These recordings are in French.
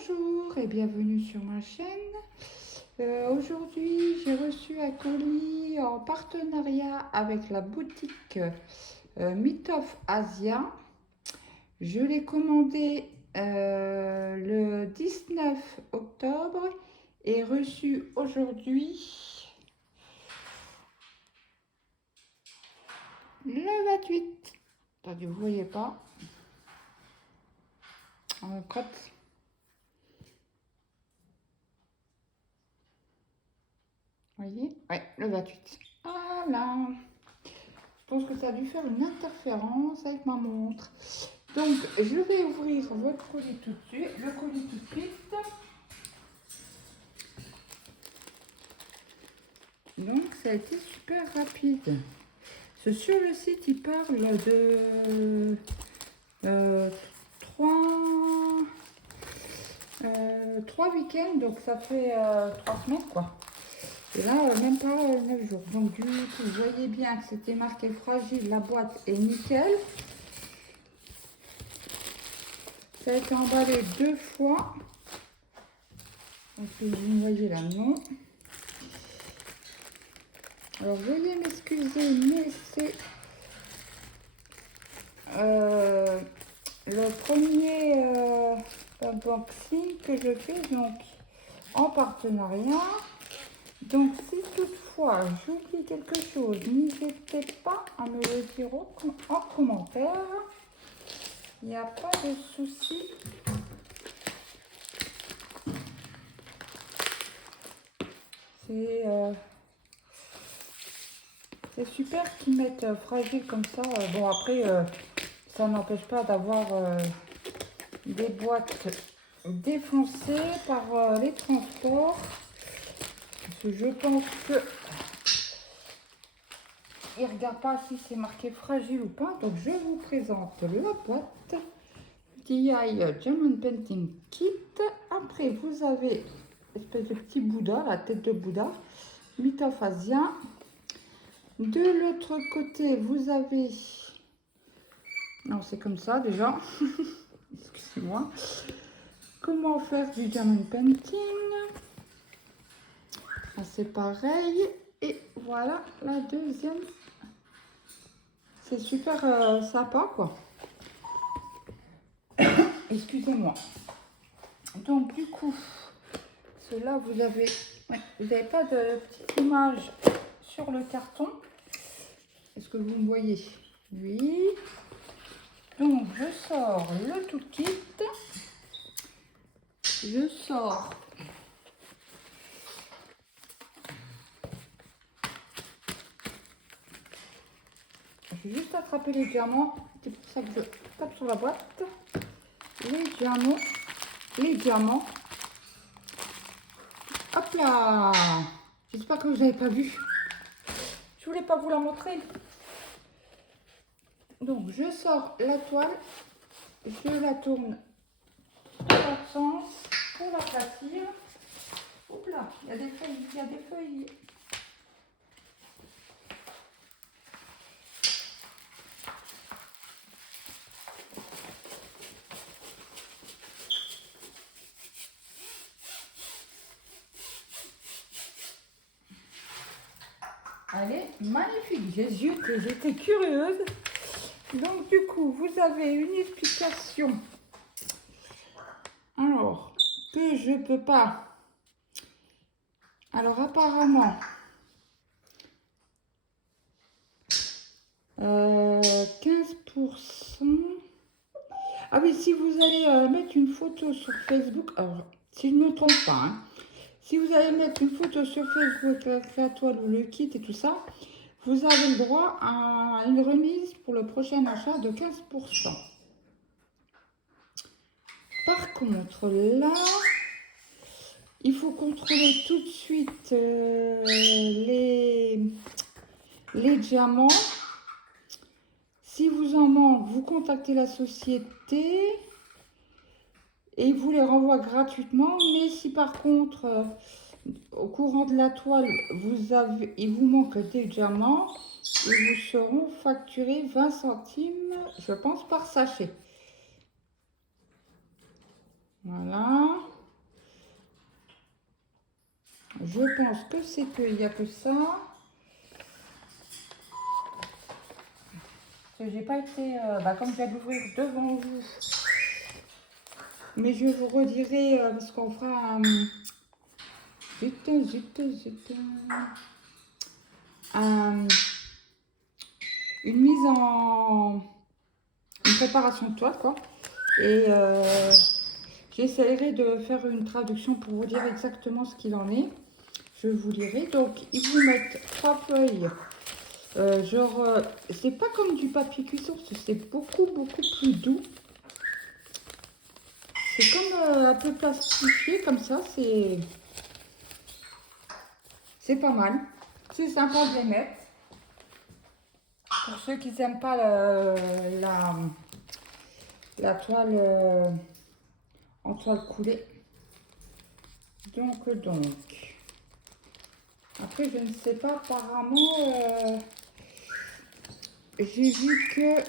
Bonjour et bienvenue sur ma chaîne. Aujourd'hui, j'ai reçu un colis en partenariat avec la boutique Myth of Asia. Je l'ai commandé le 19 octobre et reçu aujourd'hui le 28. Attendez, vous voyez pas. En crotte. Vous voyez? Ouais, le 28. Voilà. Je pense que ça a dû faire une interférence avec ma montre. Donc, je vais ouvrir votre colis tout de suite. Le colis tout de suite. Donc, ça a été super rapide. Sur le site, il parle de 3 week-ends. Donc, ça fait 3 semaines, quoi. Et là, même pas 9 jours. Donc, du coup, vous voyez bien que c'était marqué fragile. La boîte est nickel. Ça a été emballé 2 fois. Donc, vous voyez là, non. Alors, veuillez m'excuser, mais c'est le premier unboxing que je fais donc en partenariat. Donc, si toutefois j'oublie quelque chose, n'hésitez pas à me le dire en commentaire. Il n'y a pas de souci. C'est super qu'ils mettent fragile comme ça. Bon, après, ça n'empêche pas d'avoir des boîtes défoncées par les transports. Parce que je pense que ils ne regardent pas si c'est marqué fragile ou pas. Donc, je vous présente la boîte DI Diamond Painting Kit. Après, vous avez espèce de petit Bouddha, la tête de Bouddha, Myth of Asia. De l'autre côté, vous avez... Non, c'est comme ça déjà. Excusez-moi. Comment faire du diamond painting? C'est pareil. Et voilà la deuxième. C'est super sympa, quoi. Excusez-moi. Donc, du coup, cela, vous avez pas de petite image sur le carton. Est-ce que vous me voyez? Oui. Donc, je sors le tout kit. Je sors je vais juste attraper les diamants. C'est pour ça que je tape sur la boîte. Les diamants. Hop là! J'espère que vous n'avez pas vu. Je voulais pas vous la montrer. Donc, je sors la toile. Je la tourne dans l'autre sens pour la placer. Hop là, il y a des feuilles, il y a des feuilles. Elle est magnifique. J'étais curieuse. Donc, du coup, vous avez une explication. Alors, que je peux pas. Alors, apparemment, 15%. Ah oui, si vous allez mettre une photo sur Facebook, alors, si je ne me trompe pas, hein, si vous allez mettre une photo sur Facebook avec la toile ou le kit et tout ça, vous avez le droit à une remise pour le prochain achat de 15%. Par contre, là, il faut contrôler tout de suite les diamants. Si vous en manque, vous contactez la société et ils vous les renvoient gratuitement. Mais si par contre, au courant de la toile, il vous manque des diamants, ils vous seront facturés 20 centimes, je pense, par sachet. Voilà. Je pense que c'est qu'il n'y a que ça. Parce que j'ai pas été, comme je viens d'ouvrir devant vous. Mais je vous redirai parce qu'on fera un... une mise en... une préparation de toile, quoi. Et j'essaierai de faire une traduction pour vous dire exactement ce qu'il en est. Je vous lirai. Donc, ils vous mettent 3 feuilles. C'est pas comme du papier cuisson, c'est beaucoup plus doux. C'est comme un peu plastifié, comme ça. C'est pas mal. C'est sympa de les mettre. Pour ceux qui n'aiment pas la toile en toile coulée. Donc. Après, je ne sais pas, apparemment, j'ai vu que...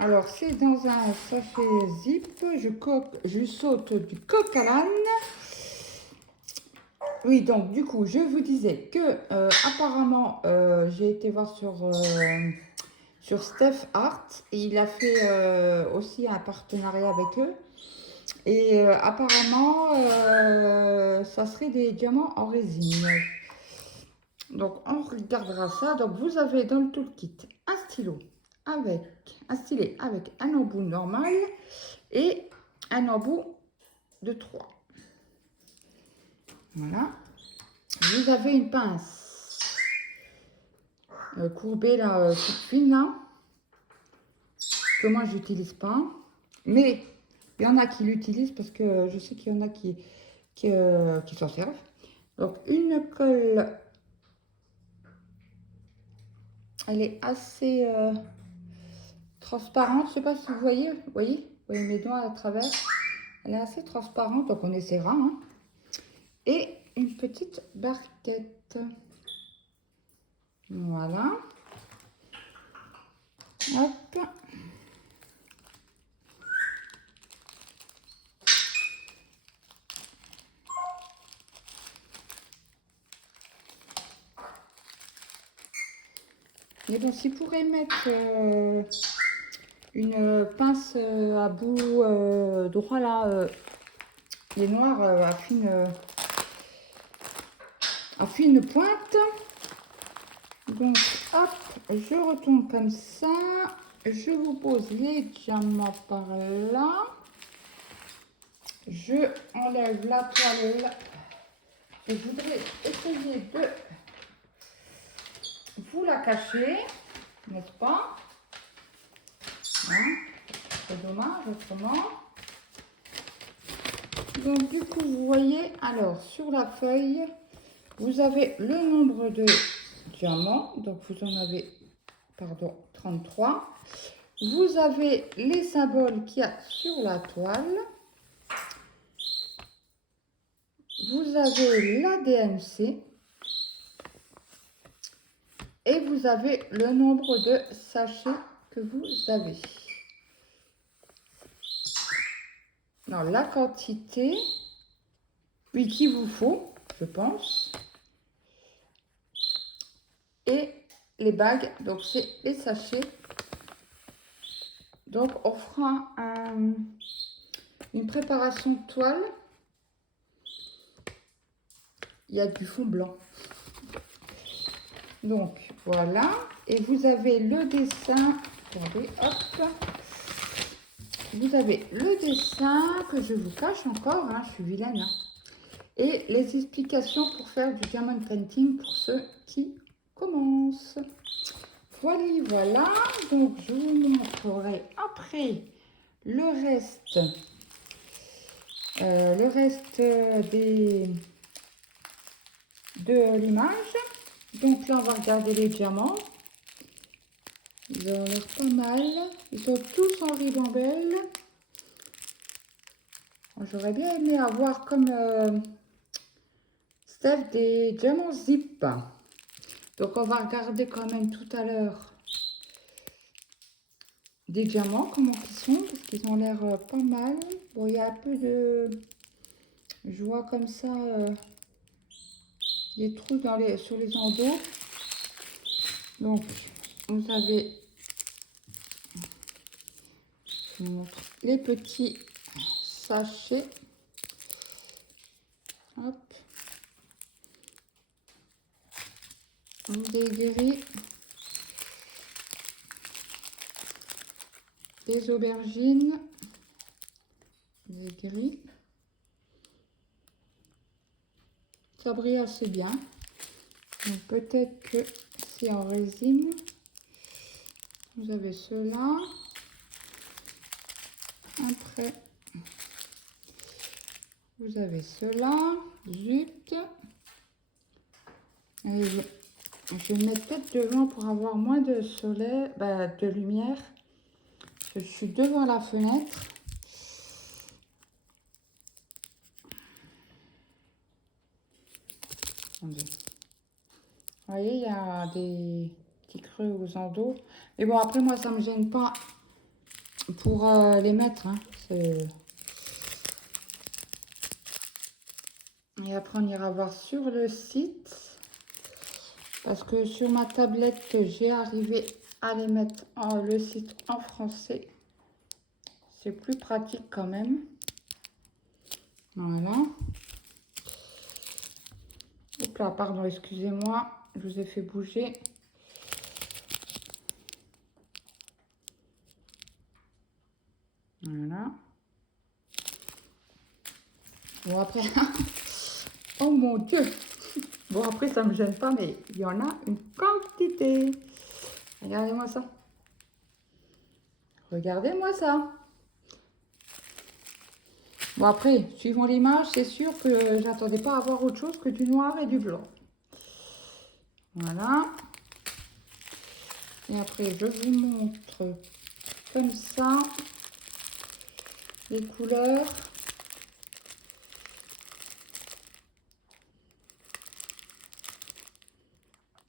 Alors, c'est dans un sachet zip. Je saute du coq à l'âne. Oui, donc, du coup, je vous disais que, apparemment, j'ai été voir sur Steph Art. Et il a fait aussi un partenariat avec eux. Et apparemment, ça serait des diamants en résine. Donc, on regardera ça. Donc, vous avez dans le toolkit un stylo avec un stylet avec un embout normal et un embout de 3. Voilà. Vous avez une pince courbée là, toute fine là, que moi j'utilise pas. Mais il y en a qui l'utilisent parce que je sais qu'il y en a qui s'en servent. Donc, une colle. Elle est assez transparente. Je sais pas si vous voyez. Vous voyez mes doigts à travers. Elle est assez transparente, donc on essaiera. Hein. Et une petite barquette. Voilà. Hop. Et donc, si vous pourrez mettre une pince à bout droit là, les noirs à fine pointe. Donc, hop, je retourne comme ça. Je vous pose les diamants par là. Je enlève la toile. Je voudrais essayer de vous la cacher, n'est-ce pas? Hein, c'est dommage autrement. Donc, du coup, vous voyez, alors, sur la feuille, vous avez le nombre de diamants. Donc, vous en avez, 33. Vous avez les symboles qu'il y a sur la toile. Vous avez la DMC. Et vous avez le nombre de sachets que vous avez. Alors, la quantité, oui, qu'il vous faut, je pense. Et les bagues, donc c'est les sachets. Donc, on fera une préparation de toile. Il y a du fond blanc. Donc, voilà. Et vous avez le dessin. Regardez, hop. Vous avez le dessin que je vous cache encore. Hein, je suis vilaine. Hein. Et les explications pour faire du diamond painting pour ceux qui commencent. Voilà. Donc, je vous montrerai après le reste. De l'image. Donc là, on va regarder les diamants. Ils ont l'air pas mal. Ils sont tous en ribambelle. J'aurais bien aimé avoir comme Steph des diamants zip. Donc on va regarder quand même tout à l'heure des diamants, comment ils sont, parce qu'ils ont l'air pas mal. Bon, il y a un peu de... Je vois comme ça... des trous sur les endos. Donc, vous avez, je vous montre les petits sachets. Hop. Des gris, des aubergines, des gris. Ça brille assez bien. Donc peut-être que c'est en résine. Vous avez cela. Après, vous avez cela. Zut. Et je vais mettre peut-être devant pour avoir moins de soleil, de lumière. Je suis devant la fenêtre. Attendez. Vous voyez, il y a des petits creux aux endos. Mais bon, après, moi, ça ne me gêne pas pour les mettre. Hein. Et après, on ira voir sur le site. Parce que sur ma tablette, j'ai arrivé à les mettre le site en français. C'est plus pratique quand même. Voilà. Hop là, pardon, excusez-moi. Je vous ai fait bouger. Voilà. Bon, après... oh mon Dieu! Bon, après, ça ne me gêne pas, mais il y en a une quantité. Regardez-moi ça. Regardez-moi ça. Bon, après, suivant l'image, c'est sûr que j'attendais pas à voir autre chose que du noir et du blanc. Voilà. Et après, je vous montre comme ça les couleurs.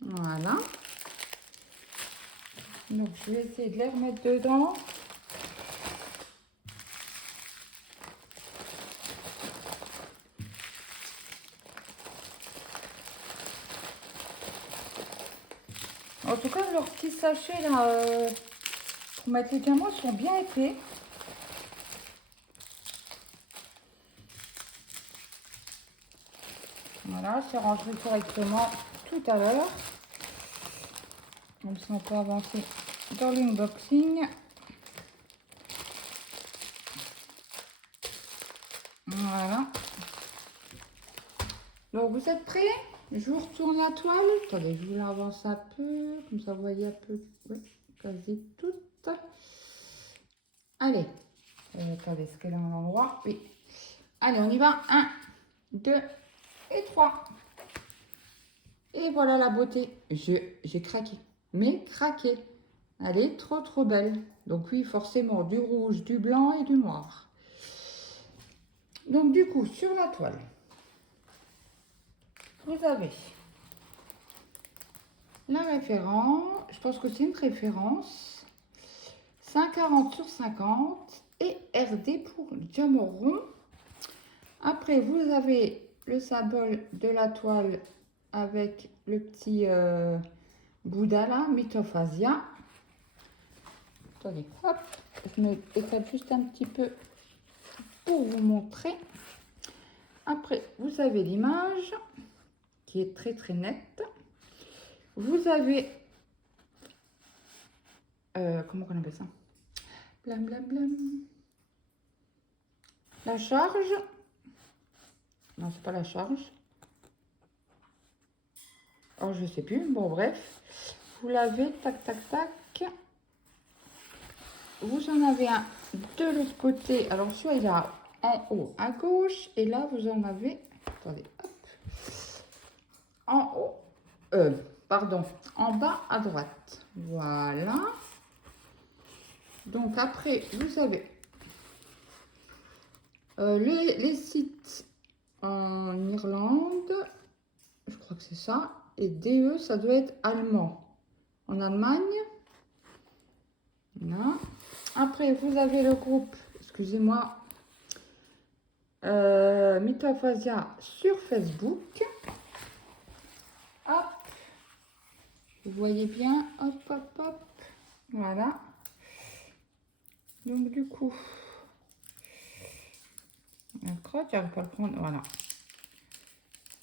Voilà. Donc, je vais essayer de les remettre dedans. En tout cas, leurs petits sachets là, pour mettre les diamants sont bien épais. Voilà, c'est rangé correctement tout à l'heure. Comme ça, on peut avancer dans l'unboxing. Voilà. Donc, vous êtes prêts? Je vous retourne la toile. Attendez, je vous l'avance un peu. Comme ça, vous voyez un peu. Oui, quasi toute. Allez. Attendez, est-ce qu'elle est à l'endroit? Oui. Allez, on y va. 1, 2 et 3. Et voilà la beauté. J'ai craqué. Mais craqué. Elle est trop trop belle. Donc oui, forcément, du rouge, du blanc et du noir. Donc du coup, sur la toile, vous avez la référence. Je pense que c'est une référence. 5,40 sur 50 et RD pour diamant rond. Après, vous avez le symbole de la toile avec le petit Bouddha là, Mythophasia. Attendez, hop, je me décale juste un petit peu pour vous montrer. Après, vous avez l'image qui est très très nette. Vous avez, comment on appelle ça? Blam blam blam. La charge. Non, c'est pas la charge. Oh, je sais plus. Bon, bref. Vous l'avez, tac, tac, tac. Vous en avez un de l'autre côté. Alors, celui-là, il est en haut à gauche. Et là, vous en avez... Attendez, hop. En haut. Pardon. En bas à droite. Voilà. Donc, après, vous avez les sites en Irlande. Je crois que c'est ça. Et DE, ça doit être allemand. En Allemagne. Voilà. Après, vous avez le groupe, excusez-moi, Mythophasia sur Facebook. Vous voyez bien, hop, hop, hop. Voilà. Donc du coup, la crotte, j'arrive pas à le prendre. Voilà.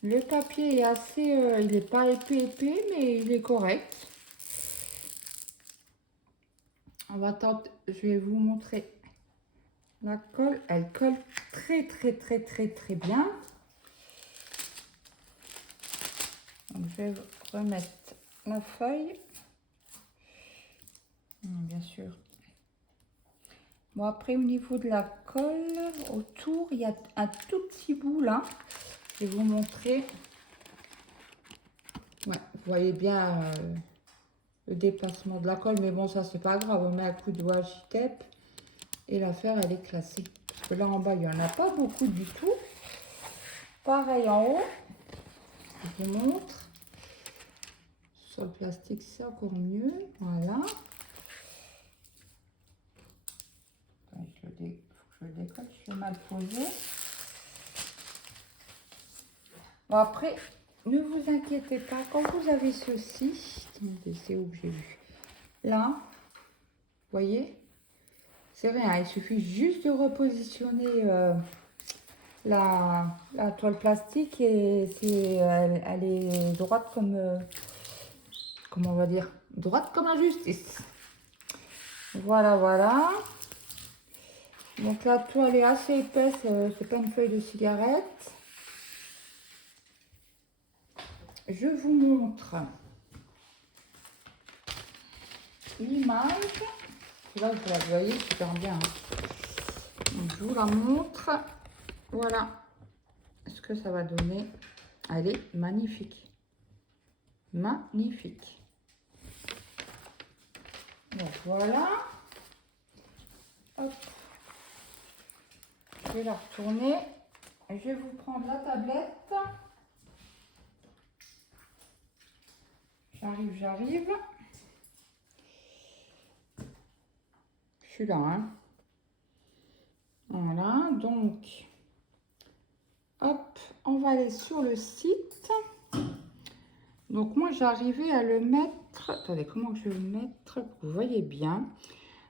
Le papier est assez, il n'est pas épais, mais il est correct. On va tenter, je vais vous montrer la colle. Elle colle très bien. Donc je vais remettre la feuille. Bien sûr. Bon, après, au niveau de la colle, autour, il y a un tout petit bout là. Je vais vous montrer. Ouais, vous voyez bien le déplacement de la colle, mais bon, ça, c'est pas grave. On met un coup de washi tape et l'affaire, elle est classée. Parce que là, en bas, il n'y en a pas beaucoup du tout. Pareil en haut. Je vous montre. Sur le plastique, c'est encore mieux. Voilà. Je le décolle, je l'ai mal posé. Bon, après, ne vous inquiétez pas, quand vous avez ceci, c'est où que j'ai vu là, vous voyez, c'est rien, il suffit juste de repositionner la toile plastique et elle est droite comme, comment on va dire, droite comme la justice. Voilà, voilà. Donc la toile est assez épaisse, c'est pas une feuille de cigarette. Je vous montre l'image. Là, vous la voyez super bien. Donc, je vous la montre. Voilà ce que ça va donner. Elle est magnifique. Magnifique. Donc, voilà. Hop. Je vais la retourner. Je vais vous prendre la tablette. J'arrive. Je suis là, hein. Voilà, donc, hop, on va aller sur le site. Donc, moi, j'arrivais à le mettre. Attendez, comment je vais le mettre pour que vous voyez bien.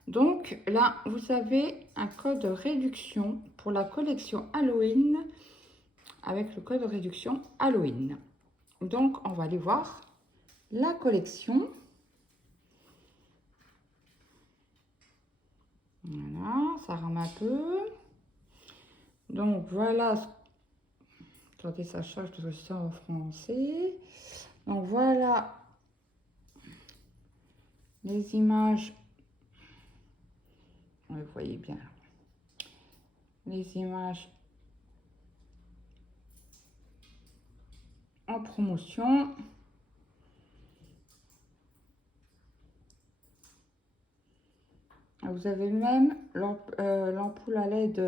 Donc, là, vous avez un code réduction pour la collection Halloween avec le code réduction Halloween. Donc, on va aller voir la collection. Voilà, ça rame un peu. Donc, voilà. Attendez, ça change parce que c'est en français. Donc, voilà les images. Vous voyez bien. Les images en promotion. Vous avez même l'ampoule à LED.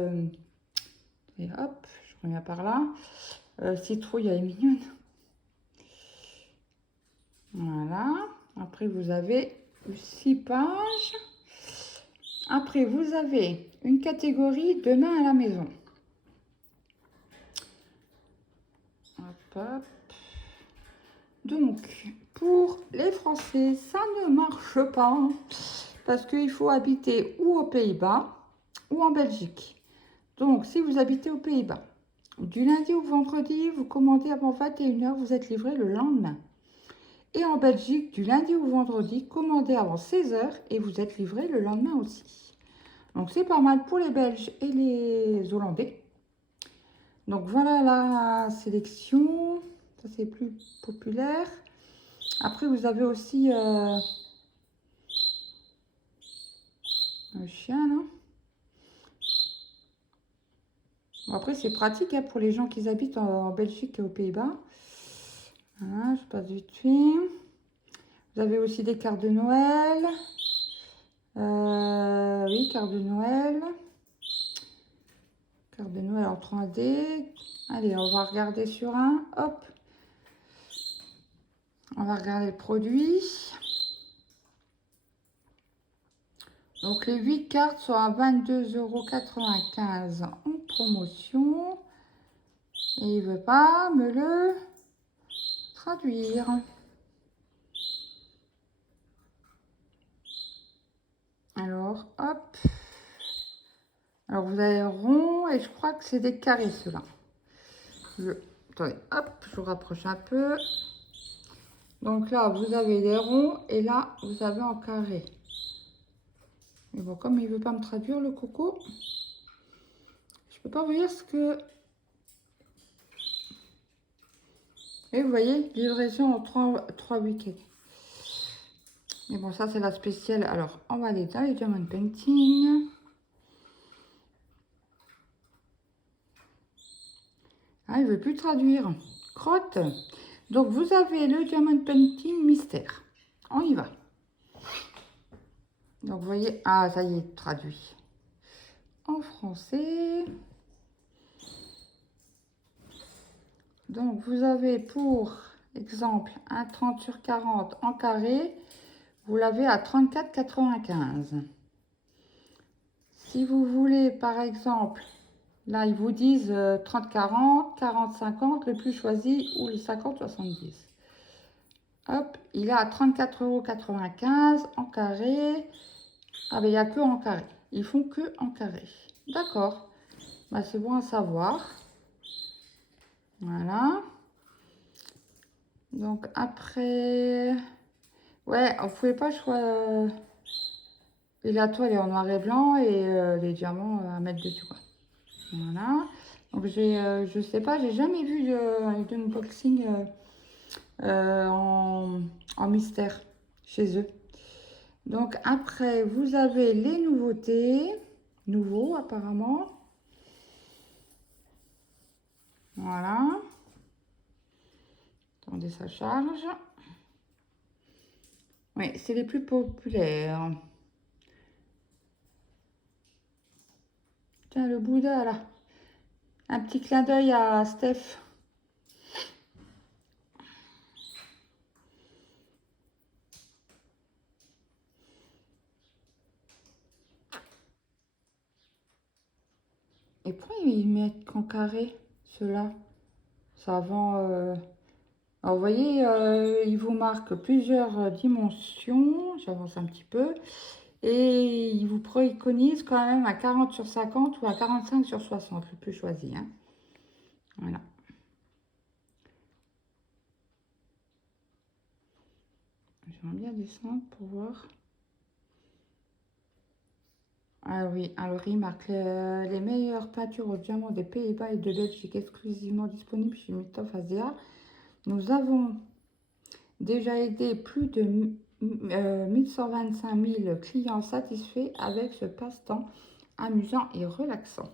Et hop, je reviens par là. Citrouille, elle est mignonne. Voilà. Après, vous avez 6 pages. Après, vous avez une catégorie demain à la maison. Hop, hop. Donc, pour les Français, ça ne marche pas parce qu'il faut habiter ou aux Pays-Bas ou en Belgique. Donc, si vous habitez aux Pays-Bas, du lundi au vendredi, vous commandez avant 21 h, vous êtes livré le lendemain. Et en Belgique, du lundi au vendredi, commandez avant 16 h et vous êtes livré le lendemain aussi. Donc, c'est pas mal pour les Belges et les Hollandais. Donc, voilà la sélection. Ça, c'est plus populaire. Après, vous avez aussi un chien, là. Bon, après, c'est pratique hein, pour les gens qui habitent en Belgique et aux Pays-Bas. Voilà, je passe vite fait. Vous avez aussi des cartes de Noël. Oui, cartes de Noël. Carte de Noël en 3D. Allez, on va regarder sur un. Hop. On va regarder le produit. Donc, les 8 cartes sont à 22,95 € en promotion. Et il ne veut pas me le traduire. Alors, hop. Alors, vous avez rond et je crois que c'est des carrés, ceux-là. Attendez, hop, je vous rapproche un peu. Donc là, vous avez des ronds et là, vous avez en carré. Mais bon, comme il ne veut pas me traduire, le coco, je ne peux pas vous dire ce que... Et vous voyez, livraison en 3 week-ends. Mais bon, ça, c'est la spéciale. Alors, on va aller dans les Diamond Painting. Ah, il ne veut plus traduire. Crotte. Donc, vous avez le Diamond Painting Mystère. On y va. Donc, vous voyez, ah, ça y est, traduit en français. Donc, vous avez pour exemple un 30 sur 40 en carré. Vous l'avez à 34,95. Si vous voulez, par exemple, là, ils vous disent 30-40, 40-50, le plus choisi, ou le 50-70. Hop, il est à 34,95 € en carré. Ah, ben, il n'y a que en carré. Ils font que en carré. D'accord. Bah, c'est bon à savoir. Voilà. Donc, après... Ouais, vous ne pouvez pas choisir... Et la toile est en noir et blanc et les diamants à mettre dessus, quoi. Voilà. Donc, je sais pas, j'ai jamais vu d'unboxing en mystère chez eux. Donc, après, vous avez les nouveautés. Nouveaux, apparemment. Voilà. Attendez, ça charge. Oui, c'est les plus populaires. Tiens, le Bouddha, là. Un petit clin d'œil à Steph. Et pourquoi ils mettent qu'en carré, ceux-là? Ça vend... Alors, vous voyez, il vous marque plusieurs dimensions. J'avance un petit peu. Et il vous préconise quand même à 40 sur 50 ou à 45 sur 60, le plus choisi. Hein. Voilà. J'aimerais bien descendre pour voir. Ah oui, alors il marque les meilleures peintures au diamant des Pays-Bas et de Belgique exclusivement disponibles chez Mithoff Asia. Nous avons déjà aidé plus de 1125 000 clients satisfaits avec ce passe-temps amusant et relaxant.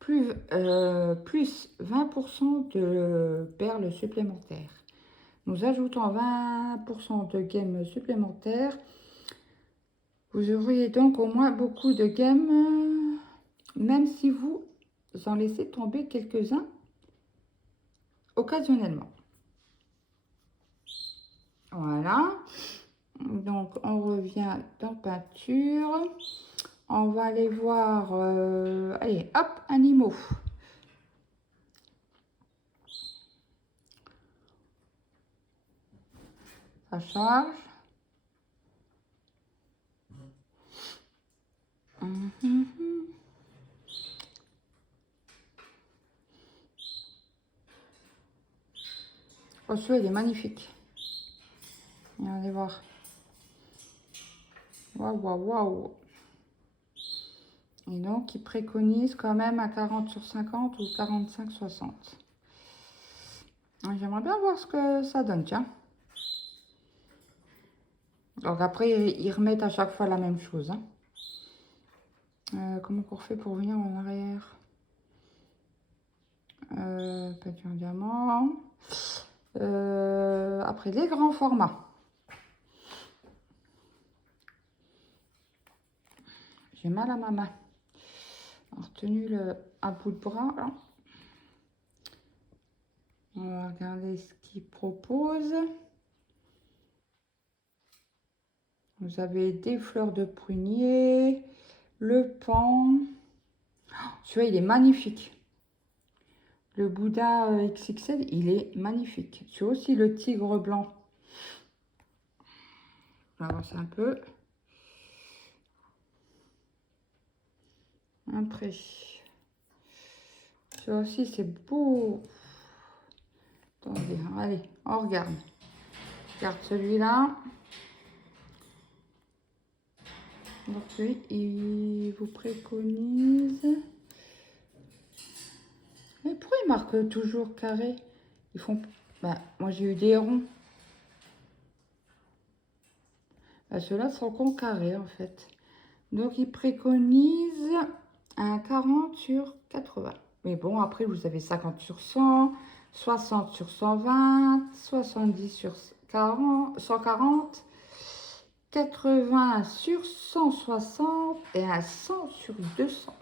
Plus 20% de perles supplémentaires. Nous ajoutons 20% de gamme supplémentaires. Vous auriez donc au moins beaucoup de gamme, même si vous en laissez tomber quelques-uns occasionnellement. Voilà. Donc, on revient dans peinture. On va aller voir... allez, hop, animaux. Ça charge. Oh, celui-là, il est magnifique. Regardez voir. Waouh, waouh, waouh. Et donc, il préconise quand même à 40 sur 50 ou 45-60. J'aimerais bien voir ce que ça donne, tiens. Donc après, ils remettent à chaque fois la même chose. Hein. Comment on fait pour venir en arrière? Petit en diamant. Après, les grands formats. J'ai mal à ma main. Retenu à bout de bras. Là. On va regarder ce qu'il propose. Vous avez des fleurs de prunier, le pan. Celui-là, il est magnifique. Le Bouddha XXL, il est magnifique. C'est aussi le tigre blanc. On va avancer un peu. Après, ça aussi c'est beau. Attendez, allez, on regarde. Regarde celui-là. Donc lui, il vous préconise. Mais pourquoi ils marquent toujours carré? Ils font... Bah, moi j'ai eu des ronds. Bah, ceux-là sont qu'en carré en fait. Donc ils préconisent un 40 sur 80. Mais bon, après vous avez 50 sur 100, 60 sur 120, 70 sur 40, 140, 80 sur 160 et un 100 sur 200.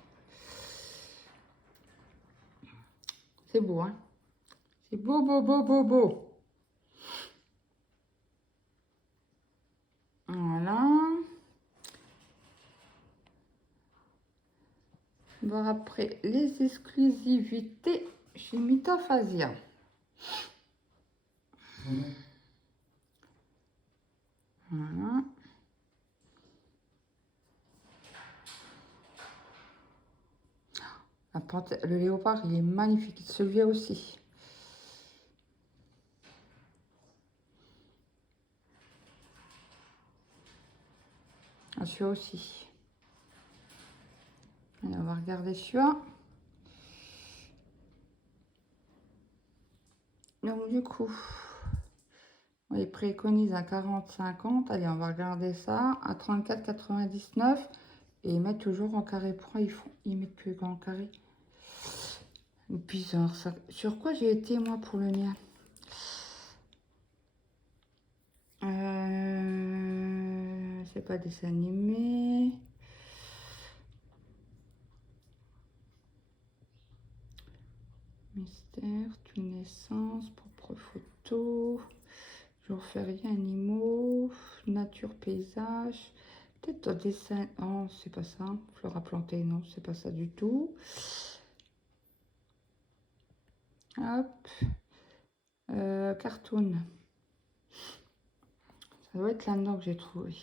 C'est beau, hein? C'est beau, beau, beau, beau, beau. Voilà. Voir après les exclusivités chez Mitafasia. Voilà. La panthère, le léopard, il est magnifique. Celui-là aussi. Ah, celui-là aussi. Allez, on va regarder celui-là. Donc, du coup, il préconise à 40-50. Allez, on va regarder ça. À 34,99. Et ils mettent toujours en carré. Pourquoi ils mettent que en carré? Bizarre ça. Sur quoi j'ai été moi pour le mien? C'est pas dessin animé. Mystère, une naissance, propre photo, jour férié, animaux, nature, paysage. Peut-être un dessin. Oh, c'est pas ça. Fleur à planter, non, c'est pas ça du tout. Hop. Cartoon. Ça doit être là-dedans que j'ai trouvé.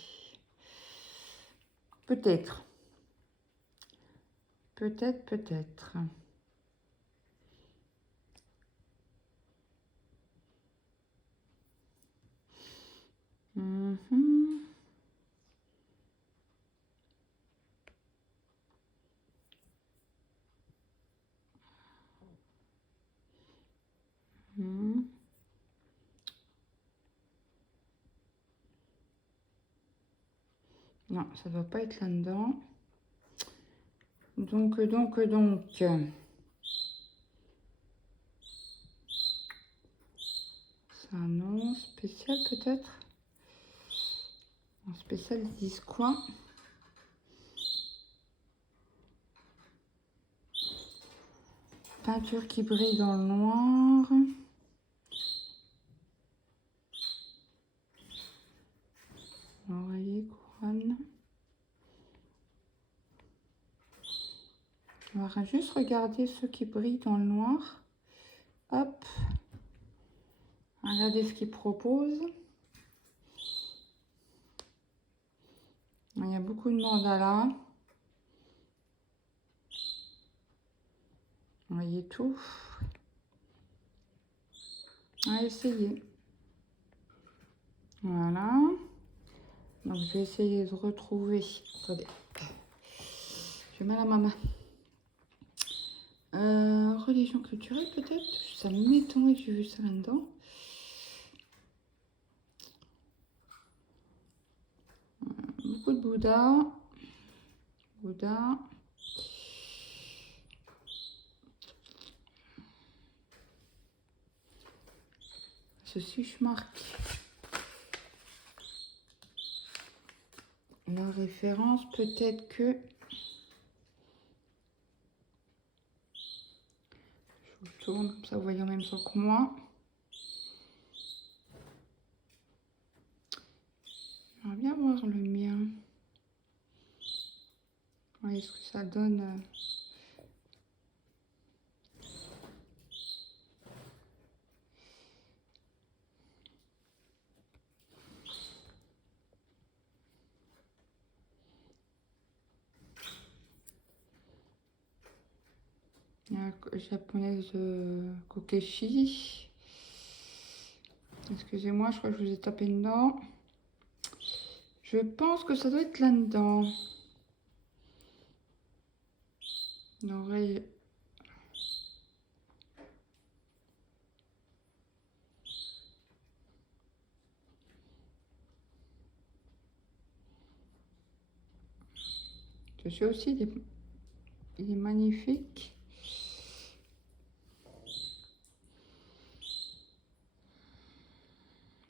Peut-être. Peut-être, peut-être. Mhm. Mhm. Non, ça doit pas être là-dedans. Donc. C'est un nom spécial peut-être. En spécial, ils disent quoi? Peinture qui brille dans le noir. Oreiller, couronne. On va juste regarder ceux qui brillent dans le noir. Hop. Regardez ce qu'ils proposent. Il y a beaucoup de mandalas. Vous voyez tout. On va essayer. Voilà. Donc je vais essayer de retrouver. Attendez. J'ai mal à ma main. Religion culturelle peut-être. Ça m'étonnerait que j'ai vu ça là-dedans. Beaucoup de Bouddha. Bouddha. Ceci, je marque la référence. Peut-être que je vous tourne comme ça, vous voyez en même temps que moi. J'aimerais bien voir le mien. Voyez ce que ça donne. La japonaise Kokeshi. Excusez-moi, je crois que je vous ai tapé dedans. Je pense que ça doit être là-dedans. L'oreille. Je suis aussi, il est magnifique.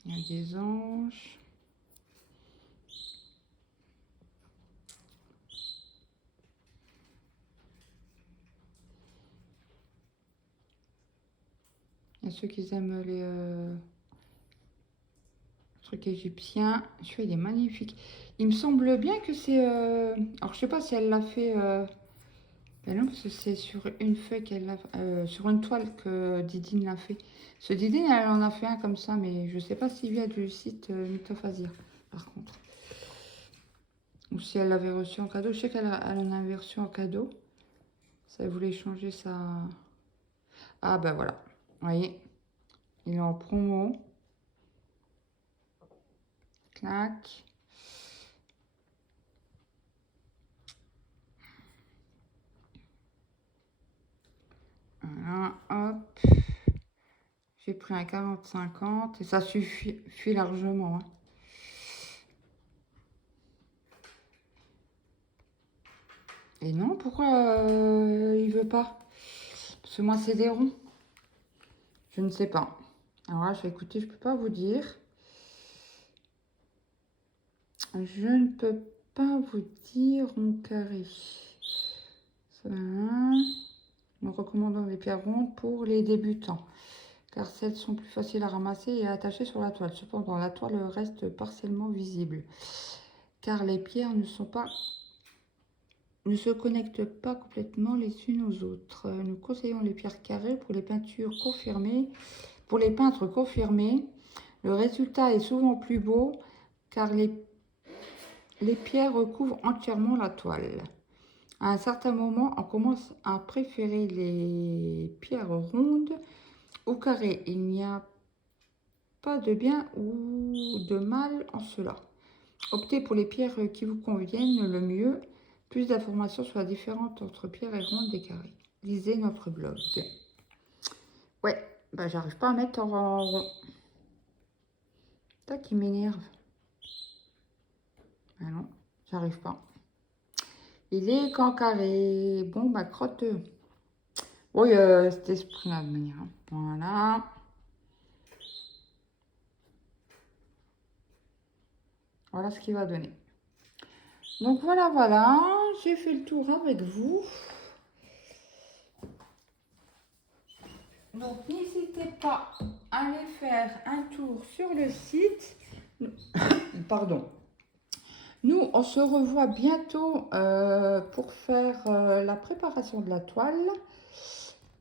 Il y a des anges. Il y a ceux qui aiment les trucs égyptiens. Celui-là, il est magnifique. Il me semble bien que c'est... Alors, je sais pas si elle l'a fait... Ben non, parce que c'est sur une feuille qu'elle a... sur une toile que Didine l'a fait. Ce Didine, elle en a fait un comme ça, mais je sais pas s'il vient du site Mythophasia, par contre. Ou si elle l'avait reçu en cadeau. Je sais qu'elle en avait reçu en cadeau. Ça voulait changer sa... Ah ben voilà. Vous voyez, il est en promo. Clac. Voilà, hop. J'ai pris un 40-50 et ça suffit largement. Hein. Et non, pourquoi il veut pas? Parce que moi, c'est des ronds. Je ne sais pas. Alors là, je vais écouter, je peux pas vous dire. Je ne peux pas vous dire en carré. Voilà. Nous recommandons les pierres rondes pour les débutants, car celles sont plus faciles à ramasser et à attacher sur la toile. Cependant, la toile reste partiellement visible, car les pierres ne se connectent pas complètement les unes aux autres. Nous conseillons les pierres carrées pour les peintures confirmées. Pour les peintres confirmés, le résultat est souvent plus beau, car les pierres recouvrent entièrement la toile. À un certain moment, on commence à préférer les pierres rondes ou carrées. Il n'y a pas de bien ou de mal en cela. Optez pour les pierres qui vous conviennent le mieux. Plus d'informations sur la différence entre pierres et rondes et carrées. Lisez notre blog. Ouais, bah j'arrive pas à mettre en rond. Ça qui m'énerve. Ah non, j'arrive pas. Il est qu'en carré. Bon, bah crotteux. Oui, cet esprit-là de manière. Voilà. Voilà ce qu'il va donner. Donc voilà, j'ai fait le tour avec vous. Donc n'hésitez pas à aller faire un tour sur le site. Pardon. Nous, on se revoit bientôt pour faire la préparation de la toile.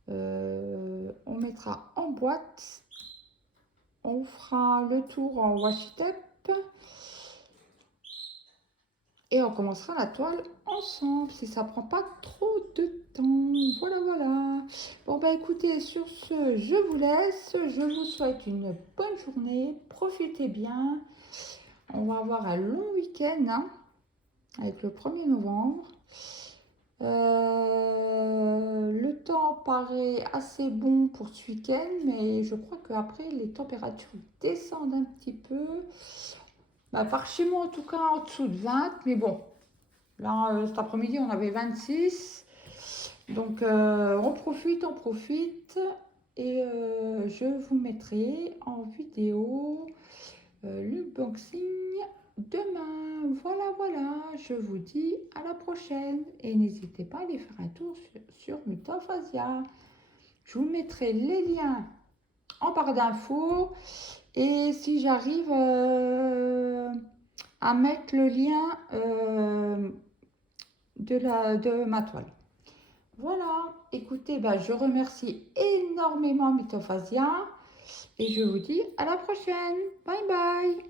On mettra en boîte. On fera le tour en washi tape. Et on commencera la toile ensemble, si ça prend pas trop de temps. Voilà. Bon, bah écoutez, sur ce, je vous laisse. Je vous souhaite une bonne journée. Profitez bien. On va avoir un long week-end, hein, avec le 1er novembre. Le temps paraît assez bon pour ce week-end, mais je crois qu'après, les températures descendent un petit peu. Bah, par chez moi, en tout cas, en dessous de 20, mais bon, là, cet après-midi, on avait 26. Donc, on profite. Et je vous mettrai en vidéo l'unboxing demain. Voilà. Je vous dis à la prochaine. Et n'hésitez pas à aller faire un tour sur Mythophasia. Je vous mettrai les liens en barre d'infos. Et si j'arrive à mettre le lien de ma toile. Voilà, écoutez, je remercie énormément Mythophasia et je vous dis à la prochaine. Bye bye.